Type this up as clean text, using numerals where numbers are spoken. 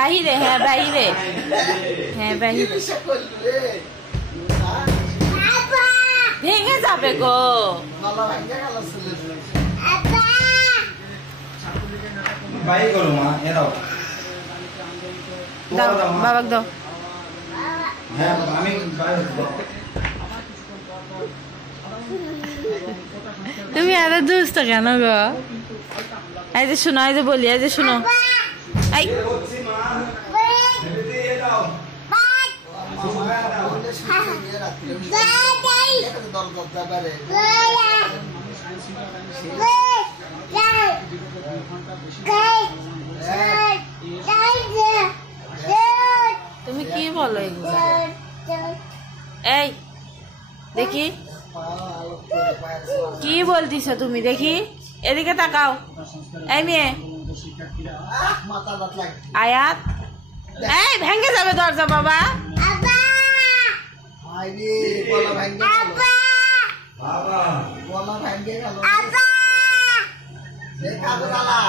বাহিরে হ্যাঁ বাহিরে হ্যাঁ বাহিরে ভেঙে যাবে গো দাও বাবাকে দাও তুমি এত দুষ্ট কেন গো এই যে শোনো এই যে বলি এই যে শোনো এই তুমি কি বলো এগুলো এই দেখি কি বলতিস তুমি দেখি এদিকে তাকাও এই মেয়ে আয়াত এই ভেঙে যাবে দরজা বাবা বাবা